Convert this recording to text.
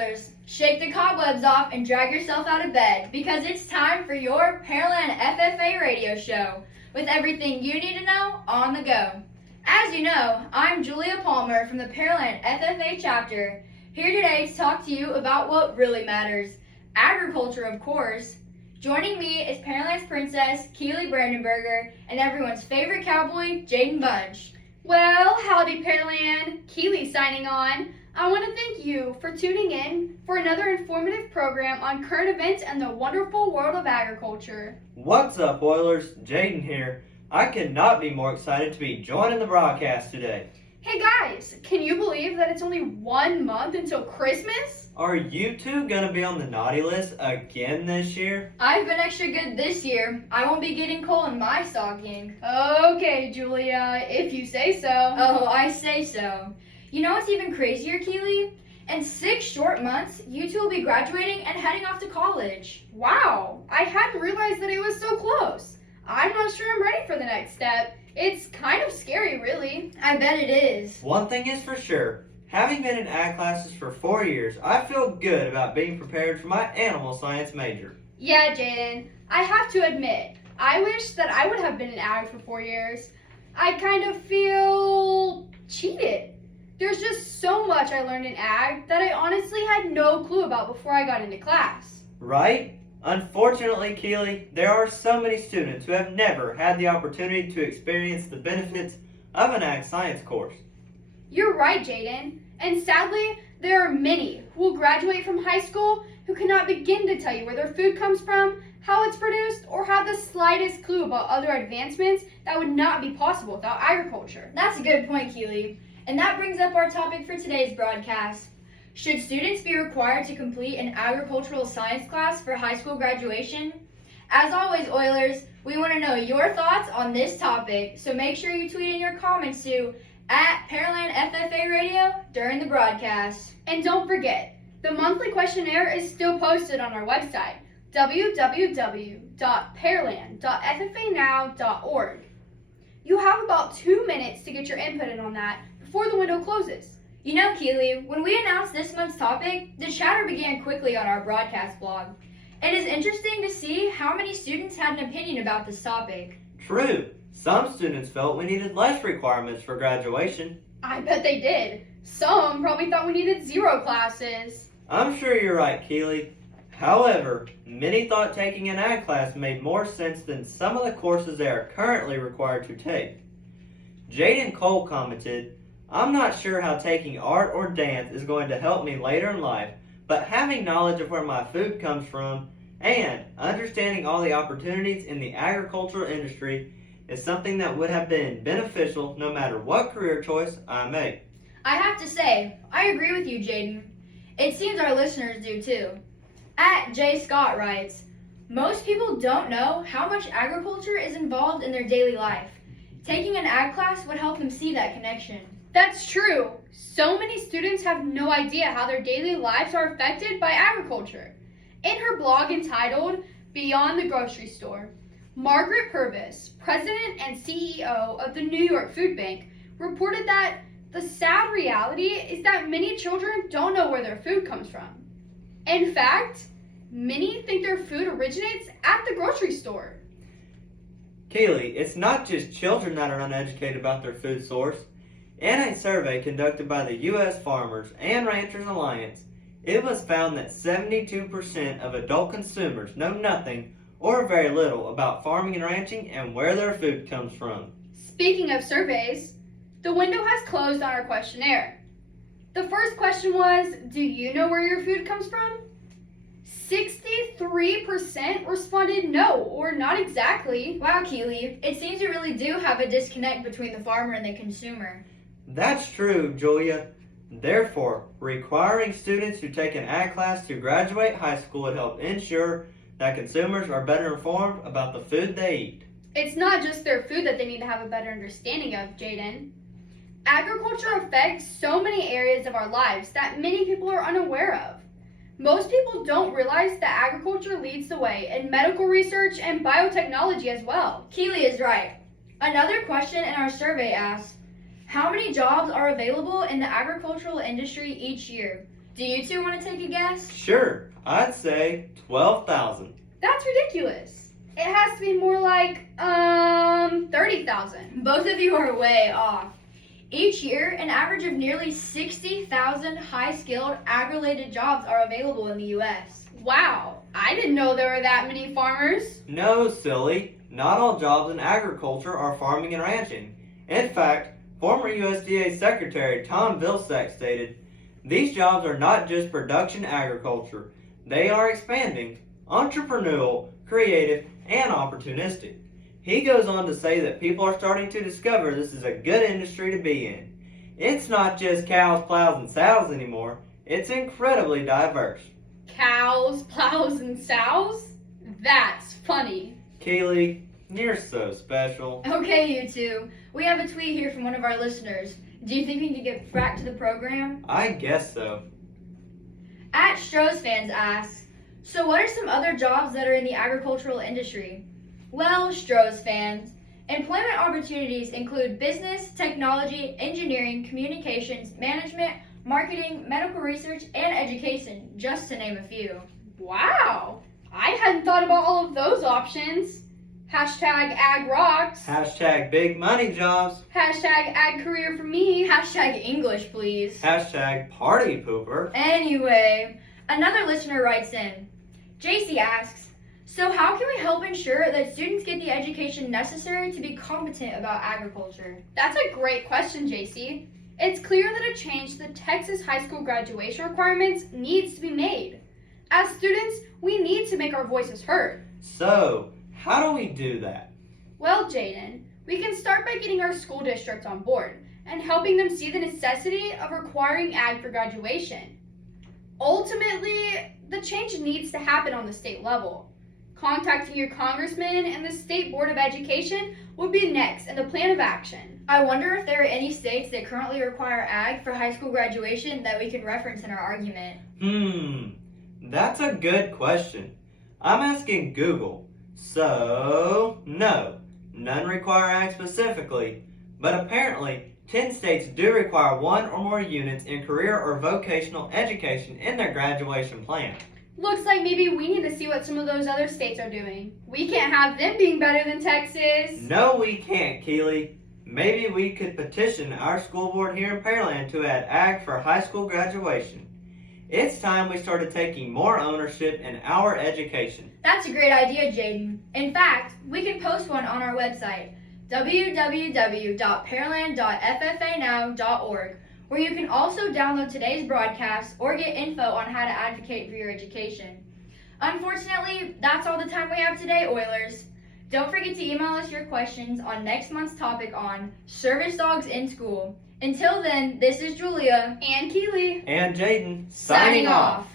Oilers, shake the cobwebs off and drag yourself out of bed because it's time for your Pearland FFA Radio show with everything you need to know on the go. As you know, I'm Julia Palmer from the Pearland FFA chapter, here today to talk to you about what really matters, agriculture of course. Joining me is Pearland's princess, Keely Brandenberger, and everyone's favorite cowboy, Jaden Bunch. Well, howdy Pearland, Keely signing on. I want to thank you for tuning in for another informative program on current events and the wonderful world of agriculture. What's up, Oilers? Jaden here. I could not be more excited to be joining the broadcast today. Hey guys, can you believe that it's only 1 month until Christmas? Are you two going to be on the naughty list again this year? I've been extra good this year. I won't be getting coal in my stocking. Okay, Julia, if you say so. Oh, I say so. You know what's even crazier, Keely? In 6 short months, you two will be graduating and heading off to college. Wow, I hadn't realized that it was so close. I'm not sure I'm ready for the next step. It's kind of scary, really. I bet it is. One thing is for sure. Having been in ag classes for 4 years, I feel good about being prepared for my animal science major. Yeah, Jaden, I have to admit, I wish that I would have been in ag for 4 years. I kind of feel cheated. There's just so much I learned in ag that I honestly had no clue about before I got into class. Right? Unfortunately, Keely, there are so many students who have never had the opportunity to experience the benefits of an ag science course. You're right, Jaden. And sadly, there are many who will graduate from high school who cannot begin to tell you where their food comes from, how it's produced, or have the slightest clue about other advancements that would not be possible without agriculture. That's a good point, Keely. And that brings up our topic for today's broadcast. Should students be required to complete an agricultural science class for high school graduation? As always, Oilers, we want to know your thoughts on this topic, so make sure you tweet in your comments to @Pearland FFA Radio during the broadcast. And don't forget, the monthly questionnaire is still posted on our website, www.pearland.ffanow.org. You have about 2 minutes to get your input in on that before the window closes. You know, Keely, when we announced this month's topic, the chatter began quickly on our broadcast blog. It is interesting to see how many students had an opinion about this topic. True. Some students felt we needed less requirements for graduation. I bet they did. Some probably thought we needed 0 classes. I'm sure you're right, Keely. However, many thought taking an ag class made more sense than some of the courses they are currently required to take. Jaden Cole commented, "I'm not sure how taking art or dance is going to help me later in life, but having knowledge of where my food comes from and understanding all the opportunities in the agricultural industry is something that would have been beneficial no matter what career choice I make." I have to say, I agree with you, Jaden. It seems our listeners do too. @JScott writes, "Most people don't know how much agriculture is involved in their daily life. Taking an ag class would help them see that connection." That's true. So many students have no idea how their daily lives are affected by agriculture. In her blog entitled Beyond the Grocery Store, Margaret Purvis, president and CEO of the New York Food Bank, reported that the sad reality is that many children don't know where their food comes from. In fact, many think their food originates at the grocery store. Keely, it's not just children that are uneducated about their food source. In a survey conducted by the U.S. Farmers and Ranchers Alliance, it was found that 72% of adult consumers know nothing or very little about farming and ranching and where their food comes from. Speaking of surveys, the window has closed on our questionnaire. The first question was, do you know where your food comes from? 63% responded no, or not exactly. Wow, Keely, it seems you really do have a disconnect between the farmer and the consumer. That's true, Julia. Therefore, requiring students to take an ag class to graduate high school would help ensure that consumers are better informed about the food they eat. It's not just their food that they need to have a better understanding of, Jaden. Agriculture affects so many areas of our lives that many people are unaware of. Most people don't realize that agriculture leads the way in medical research and biotechnology as well. Keely is right. Another question in our survey asks, how many jobs are available in the agricultural industry each year? Do you two want to take a guess? Sure, I'd say 12,000. That's ridiculous. It has to be more like 30,000. Both of you are way off. Each year, an average of nearly 60,000 high-skilled, ag-related jobs are available in the U.S. Wow, I didn't know there were that many farmers. No, silly. Not all jobs in agriculture are farming and ranching. In fact, former USDA Secretary Tom Vilsack stated, "These jobs are not just production agriculture. They are expanding, entrepreneurial, creative, and opportunistic." He goes on to say that people are starting to discover this is a good industry to be in. It's not just cows, plows, and sows anymore. It's incredibly diverse. Cows, plows, and sows? That's funny. Keely, you're so special. Okay, you two. We have a tweet here from one of our listeners. Do you think we can get back to the program? I guess so. At Stroh's asks, so what are some other jobs that are in the agricultural industry? Well, Stroh's fans, employment opportunities include business, technology, engineering, communications, management, marketing, medical research, and education, just to name a few. Wow, I hadn't thought about all of those options. Hashtag ag rocks. Hashtag big money jobs. Hashtag ag career for me. Hashtag English, please. Hashtag party pooper. Anyway, another listener writes in. JC asks, so how can we help ensure that students get the education necessary to be competent about agriculture? That's a great question, JC. It's clear that a change to the Texas high school graduation requirements needs to be made. As students, we need to make our voices heard. So, how do we do that? Well, Jaden, we can start by getting our school districts on board and helping them see the necessity of requiring ag for graduation. Ultimately, the change needs to happen on the state level. Contacting your congressman and the State Board of Education would be next in the plan of action. I wonder if there are any states that currently require ag for high school graduation that we can reference in our argument. That's a good question. I'm asking Google. So, no, none require ag specifically, but apparently 10 states do require one or more units in career or vocational education in their graduation plan. Looks like maybe we need to see what some of those other states are doing. We can't have them being better than Texas. No, we can't, Keely. Maybe we could petition our school board here in Pearland to add ag for high school graduation. It's time we started taking more ownership in our education. That's a great idea, Jaden. In fact, we can post one on our website, www.pearland.ffanow.org, where you can also download today's broadcast or get info on how to advocate for your education. Unfortunately, that's all the time we have today, Oilers. Don't forget to email us your questions on next month's topic on service dogs in school. Until then, this is Julia And Keely. And Jaden, signing off.